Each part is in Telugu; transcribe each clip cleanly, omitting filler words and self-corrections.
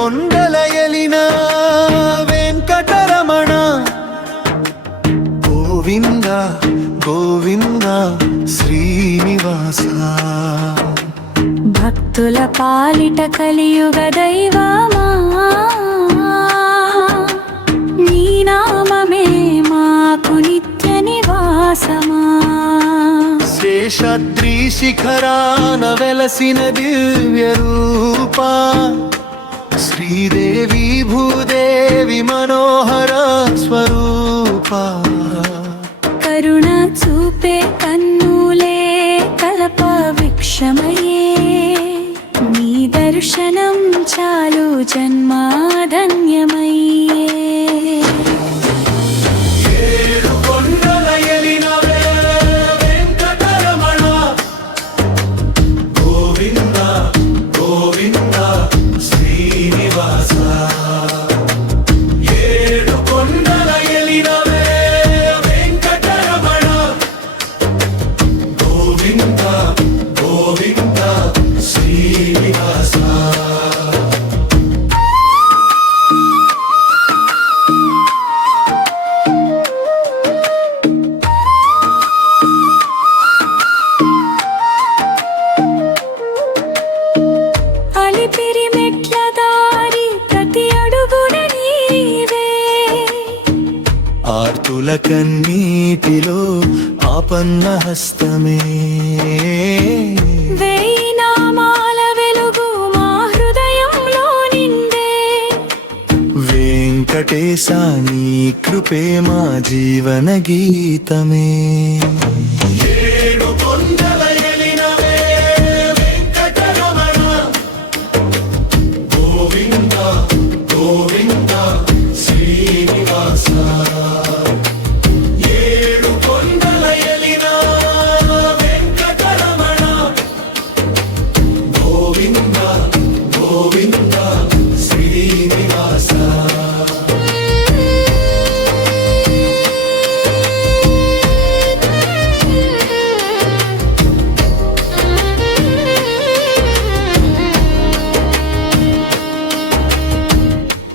కొండల ఎలిన వెంకటరమణ గోవింద గోవింద శ్రీనివాస భక్తుల పాలిట కలియుగ దైవమా నీ నామమే మాకు నిత్య నివాసమా శేషాద్రి శిఖరాన వెలసిన దివ్య రూపా శ్రీదేవి భూదేవి మనోహర స్వరూపా కరుణ చూపే కన్నులే కల్ప వృక్షమయే నీ దర్శనం చాలు జన్మధన్యమయ్యే ఆర్తుల కన్నీటిలో ఆపన్న హస్తమే వేయి నామాల వెలుగు మా హృదయంలో నిండే వెంకటేశ నీ కృపే మా జీవన గీతమే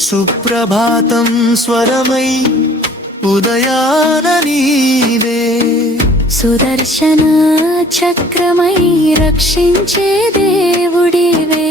సుప్రభాతం స్వరమై ఉదయాన నీవే సుదర్శన చక్రమై రక్షించే దేవుడివే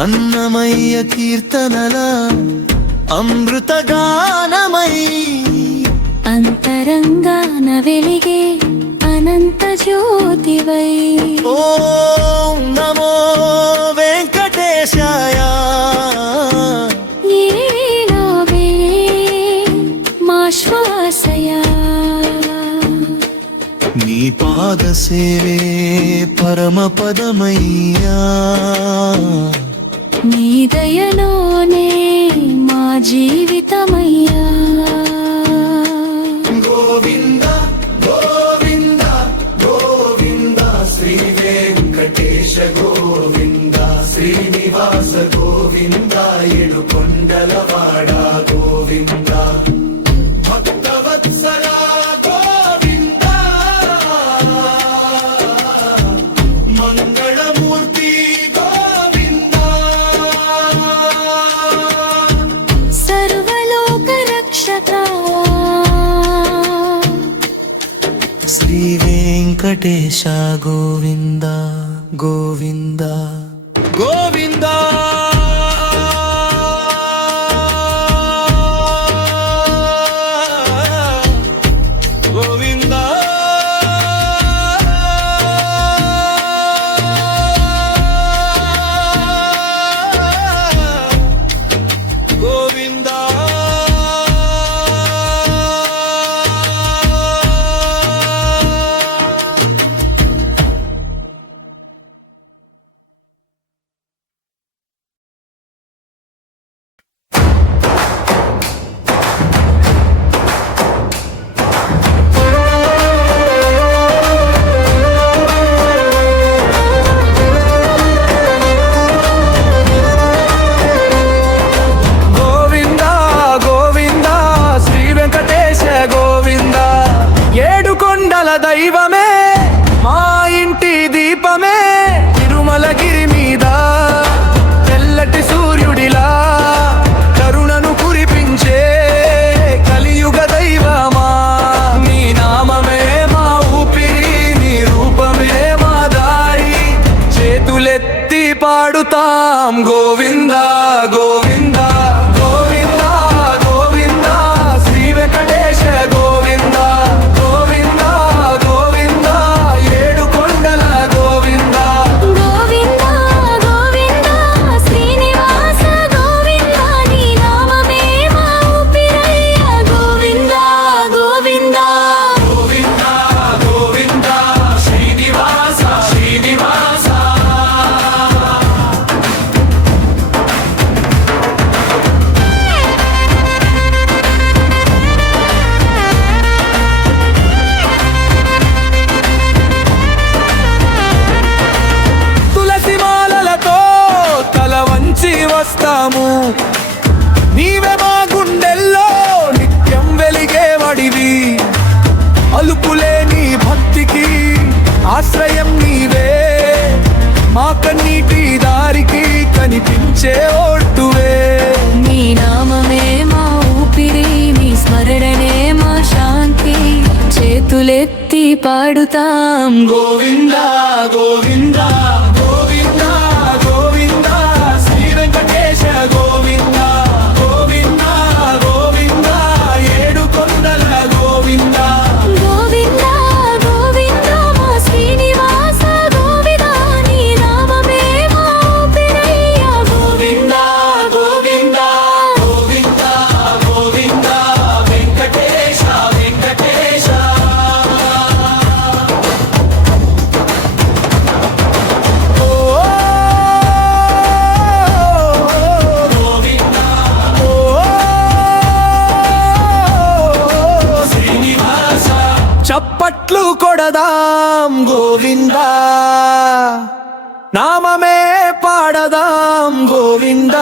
అన్నమయ్య కీర్తనల అమృతగానమై అంతరంగాన వెలిగే అనంత జ్యోతివై ఓం నమో వెంకటేశాయ నీ పాద సేవే పరమ పదమయ్యా నీ దయలోనే మా జీవితమయ్యా గోవింద గోవింద గోవింద శ్రీ వెంకటేశ గోవింద శ్రీనివాస గోవింద ఏడుకొండలవాడ గోవింద భక్తవత్సల గోవింద మంగళమూర్తి గోవింద సర్వలోక రక్షక శ్రీ వెంకటేశ గోవింద గోవింద గోవింద దైవమే మా ఇంటి దీపమే తిరుమలగిరి మీద తెల్లటి సూర్యుడిలా ఇచ్చే ఓటువే. నీ నామమే మా ఊపిరి, నీ స్మరణనే మా శాంతి. చేతులెత్తి పాడుతాం గోవింద గోవింద గోవింద గోవింద శ్రీ వెంకటేశ గోవింద గోవింద గోవింద ఏడు కొండల గోవింద. గోవింద గోవింద మా శ్రీనివాస గోవింద, నీ నామమే మా ఊపిరయ్యా. గోవింద గోవింద గోవింద గోవింద వెంకటేశ వెంకటేశ. ఓ గోవింద ఓ శ్రీనివాస. చప్పట్లు కొడదాం గోవింద, నామమే పాడదాం గోవింద.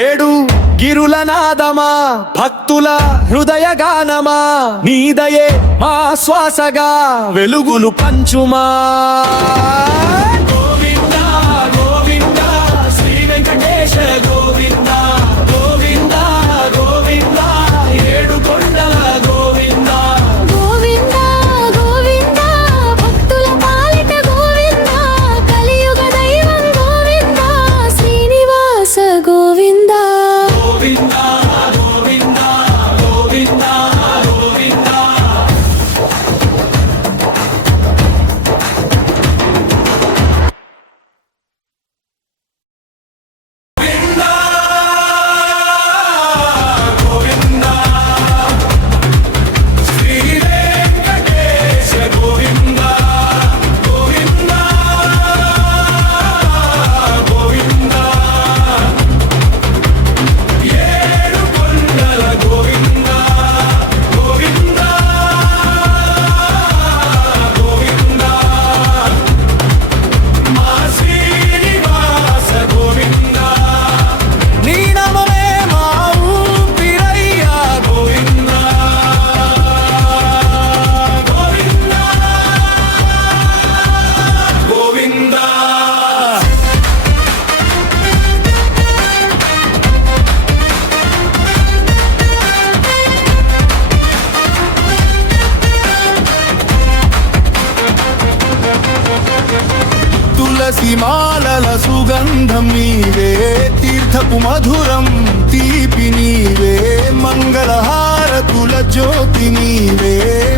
ఏడు గిరుల నాదమా, భక్తుల హృదయ గానమా, నీదయే మా శ్వాసగా వెలుగులు పంచుమా. గోవింద గోవింద శ్రీ వెంకటేశ గోవింద గోవింద గోవింద ఏడు కొండల గోవింద. గోవింద గోవింద భక్తుల పాలిట గోవింద, కలియుగ దైవం గోవింద, శ్రీనివాస గోవింద. గోవింద గోవింద గోవింద గోవింద. గోవింద శ్రీ వెంకటేశ గోవింద గోవింద గోవింద ఏడు కొండల గోవింద గోవింద గోవింద మా శ్రీనివాస గోవింద. నీ నామమే మా ఊపిరయ్యా గోవింద గోవింద గోవింద. తులసి మాలల సుగంధం నీవే, తీర్థపు మధురం తీపి నీవే, మంగళహారతుల జ్యోతి నీవే,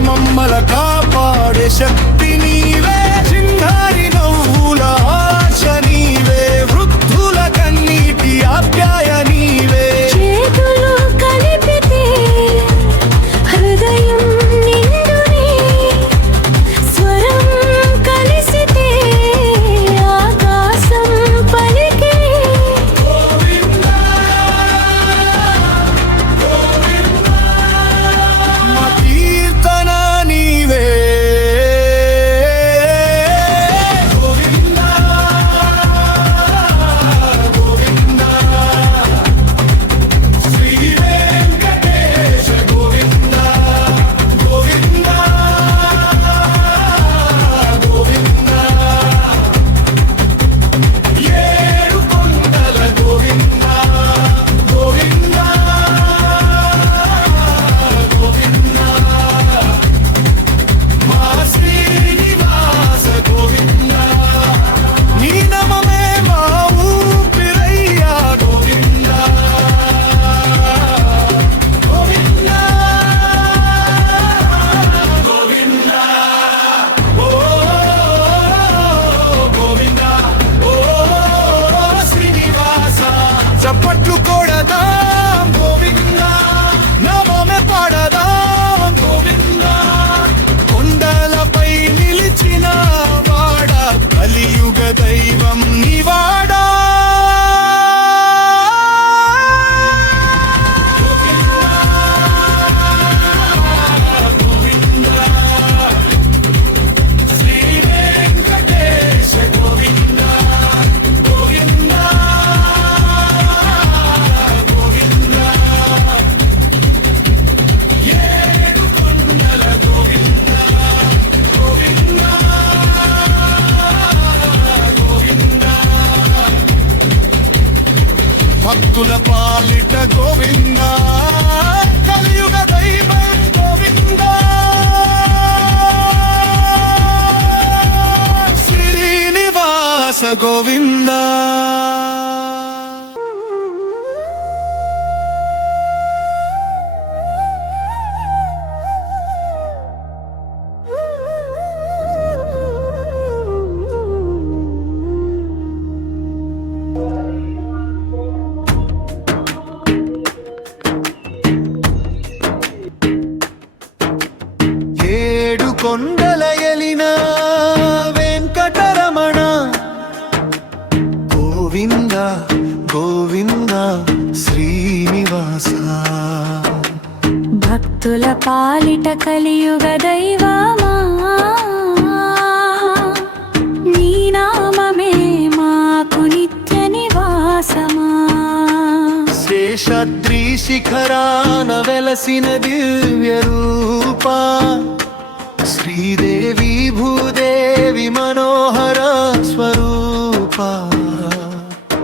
మమ్మల కాపాడే శక్తి నీవే, సింగారి నవ్వుల ఆశ నీవే, వృద్ధుల కన్నీటి ఆప్యాయ నీవే. చేతులు కలిపితే హృదయం నిండునే, స్వరం కలిసితే ఆకాశం పలికే. మా కీర్తన నీ భక్తుల పాలిట గోవింద కలియుగ దైవం గోవింద శ్రీనివాస గోవింద కొండల ఎలిన వెంకటరమణ గోవింద గోవింద శ్రీనివాస భక్తుల పాలిట కలియుగ దైవమా నీ నామమే మాకు నిత్య నివాసమా శేషాద్రి శిఖరాన వెలసిన దివ్య రూపా శ్రీదేవి భూదేవి మనోహర స్వరూప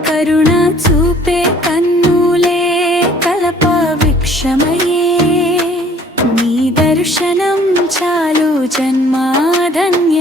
కరుణ చూపే కన్నులే కల్ప వృక్షమయే నీ దర్శనం చాలు జన్మాధన్యమయ్యే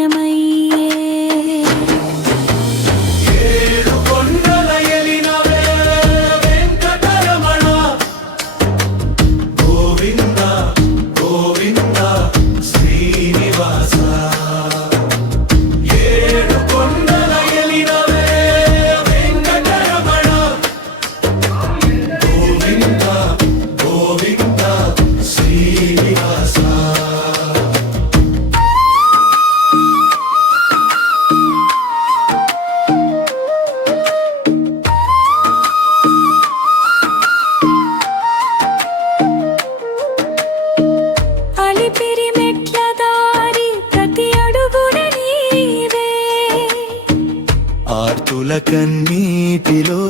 ఆర్తుల కన్నీటిలో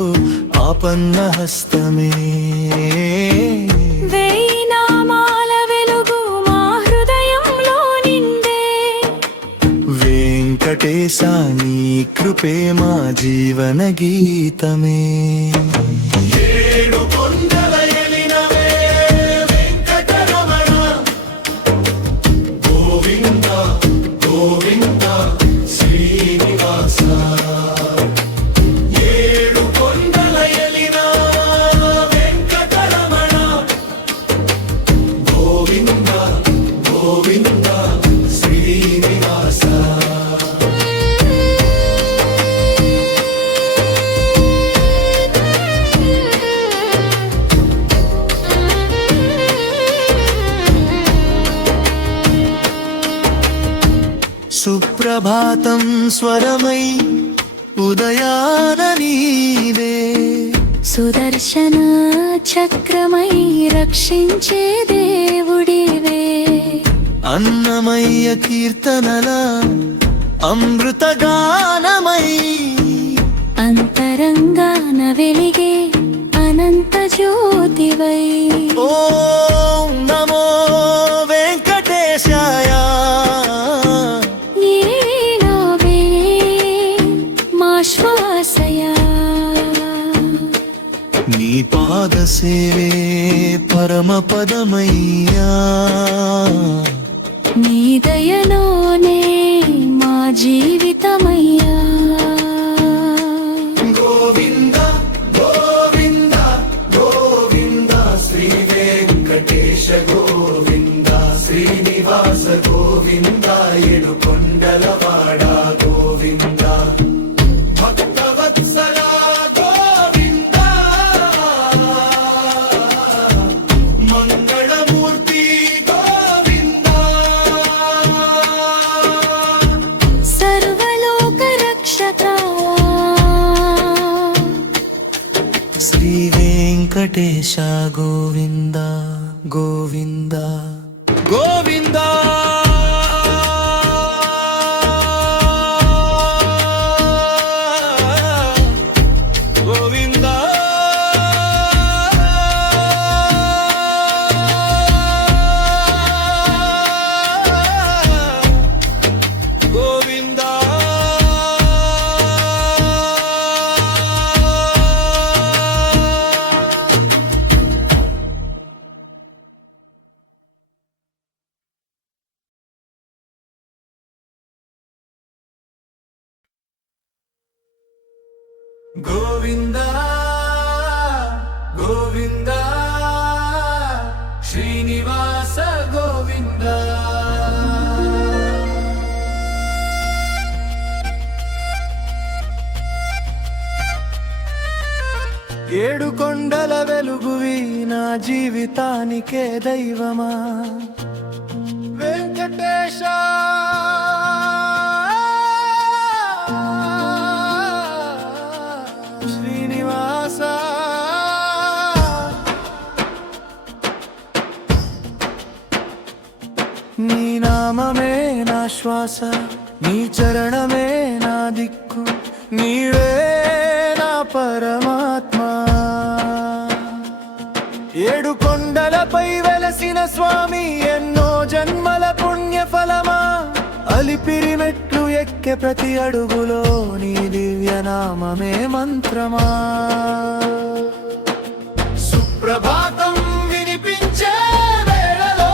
ఆపన్న హస్తమే వేయి నామాల వెలుగు మా హృదయంలో నిండే వెంకటేశ నీ కృపే మా జీవన గీతమే సుప్రభాతం స్వరమై ఉదయాన నీవే సుదర్శన చక్రమై రక్షించే దేవుడివే అన్నమయ్య కీర్తనల అమృతగానమై అంతరంగాన వెలిగే అనంత జ్యోతివై ఓం నమో వెంకటేశాయ నీలోవే మా శ్వాసయా నీ పాద సేవే పరమ పదమయ్యా నీ దయలోనే మా జీవితమయ్యా గోవింద గోవింద గోవింద శ్రీ వెంకటేశ గోవింద శ్రీనివాస గోవింద ఏడు కొండలవాడ గోవింద భక్తవత్సల గోవింద మంగళమూర్తి గోవింద సర్వలోక రక్షక శ్రీ వెంకటేశ గోవింద గోవింద గోవింద గోవింద గోవింద గోవింద గోవింద శ్రీనివాస గోవింద. ఏడు కొండల వెలుగువి నా జీవితానికే దైవమా వెంకటేశ. శ్రీనివాస నీ నామమే నా శ్వాస, నీ చరణమే నా దిక్కు, నీవే నా పరమాత్మ. ఏడు కొండలపై వెలసిన స్వామి ఎన్నో జన్మల పుణ్య ఫలమా, అలిపిరి మెట్లు ఎక్కే ప్రతి అడుగులో నీ దివ్య నామమే మంత్రమా. సుప్రభాతం వినిపించే వేళలో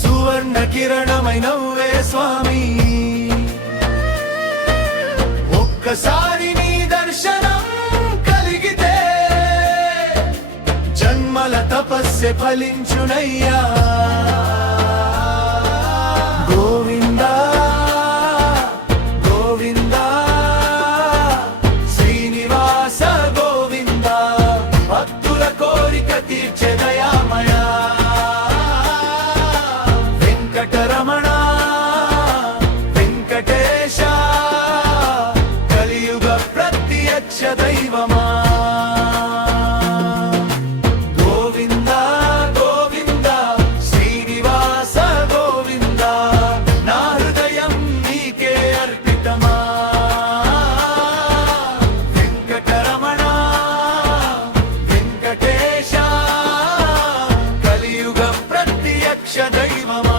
సువర్ణ కిరణమై నవ్వే స్వామి, ఒక్కసారి నీ దర్శనం కలిగితే జన్మల తపస్సె ఫలించునయ్యా. గోవింద గోవింద శ్రీనివాస గోవింద, భక్తుల కోరిక తీర్చే దయామయా. వెంకటరమణ వెంకటేశ కలియుగ ప్రత్యక్ష దైవమా. గోవింద గోవింద శ్రీనివాస గోవింద, నా హృదయం నీకే అర్పితమా. వెంకటరమణ వెంకటేశ కలియుగ ప్రత్యక్ష దైవమా.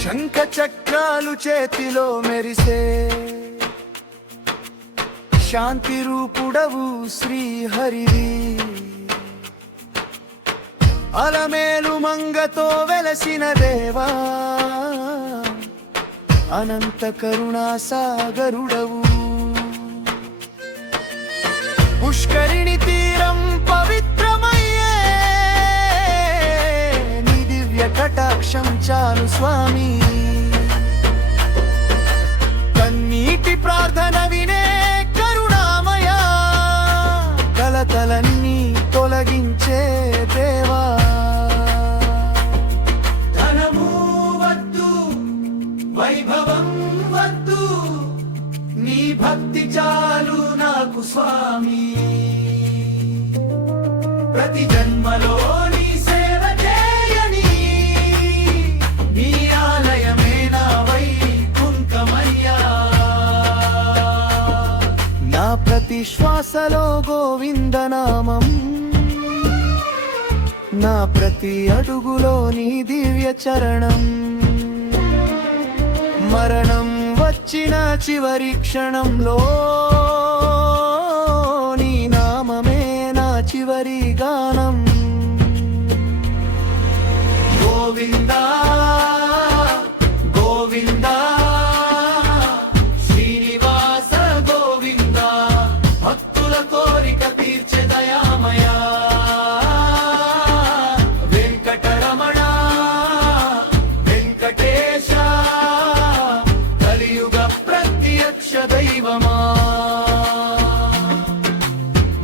శంఖ చక్రాలు చేతిలో మెరిసే శాంతి రూపుడవు శ్రీహరివి, అలమేలు మంగతో వెలసిన దేవా, అనంత కరుణా సాగరుడవు. పుష్కరిణి తీరం పవిత్రమయ్యే నీ దివ్య కటాక్షం చాలు స్వామి. కన్నీటి ప్రార్థన వినే కరుణామయ, కలతలన్నీ తొలగించే దేవా. ధనము వద్దు వైభవం వద్దు, నీ భక్తి చాలు నాకు స్వామి. ప్రతి జన్మలో నీ సేవ చేయని, నీ ఆలయమే నా వైకుంఠమయ్యా. నా ప్రతి శ్వాసలో గోవింద నామం, నా ప్రతి అడుగులో నీ దివ్య చరణం. మరణం వచ్చిన చివరి క్షణంలో నీ నామమే నా చివరి గానం. గోవింద గోవింద శ్రీనివాస గోవింద, భక్తుల కోరిక తీర్చే దయామయా. వెంకటరమణ వెంకటేశ కలియుగ ప్రత్యక్ష దైవమా.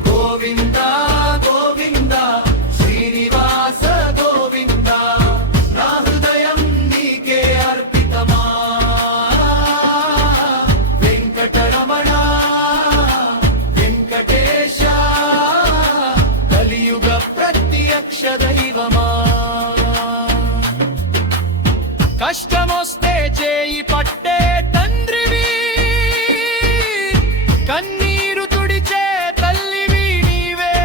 గోవింద గోవింద శ్రీనివాస గోవింద, నా హృదయం నీకే అర్పితమా. వెంకటరమణ వెంకటేశ కలియుగ ప్రత్యక్ష దైవమా. కష్టమొస్తే చేయి పట్టే తండ్రివి, కన్నీరు తుడిచే తల్లివి నీవే.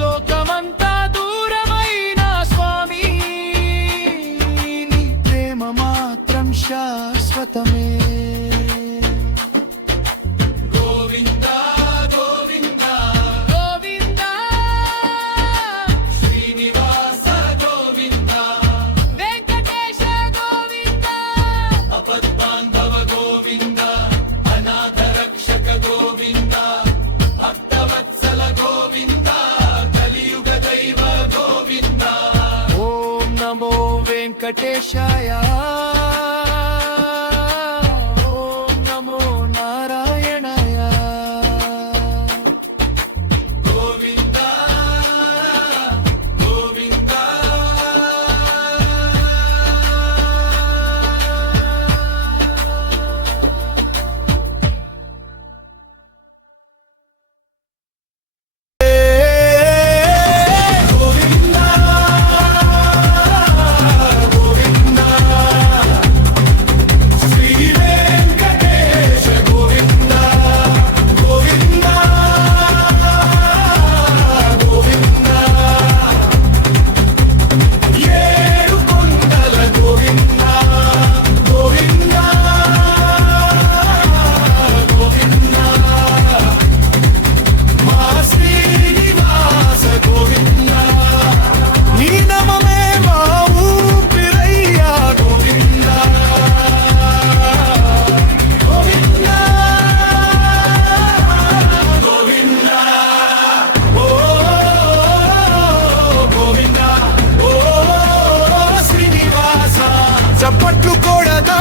లోకమంతా దూరమైన స్వామి, నీ ప్రేమ మాత్రం శాశ్వతమే. గోవిందా వెంకటేశాయ ఓం నమో నారాయణాయ గోవింద గోవింద చప్పట్లు కొడదా